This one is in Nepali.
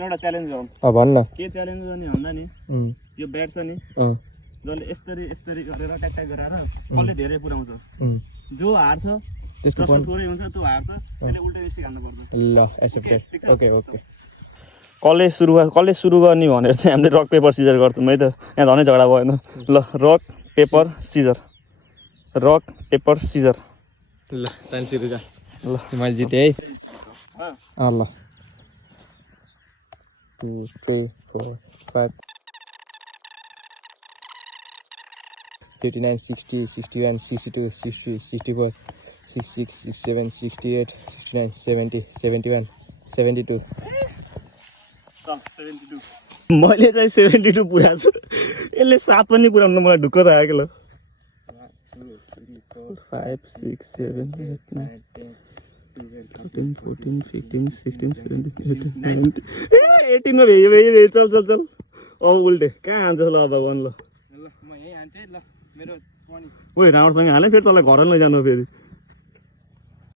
तँलाई एउटा च्यालेन्ज गरौँ भन्न के च्यालेन्ज गर्ने भन्दा नि यो ब्याट छ नि जसले यस्तरी यस्तरी गरेर ट्याक ट्याक गरेर कसले धेरै पुऱ्याउँछ जो हार्छ त्यसको थोरै हुन्छ त्यो हार्छ त्यसले उल्टा स्टिक हाल्नु पर्छ ल एक्सेप्टेड ओके ओके कलेज सुरु गर्ने भनेर चाहिँ हामीले रक पेपर सिजर गर्छौँ है त यहाँ धनै झगडा भएन ल रक पेपर सिजर ल तान सुरु जा ल मैले जितेँ है ल 2 3 4 5 59 60 61 62 63 64 66 67 68 69 70 71 72 मैले चाहिँ 72 पुऱ्याएको छु यसले 7 पनि पुऱ्याउनु मलाई ढुक्क त आयो कि ल 5 6 7 8 9 13 14 15 16 17 18 18 मा भेयो चल उल्टे कहाँ हान्छ ल अब भन ल म यही हान्छु ल मेरो ओइ राउन्डसँग हाले फेरि तँलाई घर लैजानु फेरि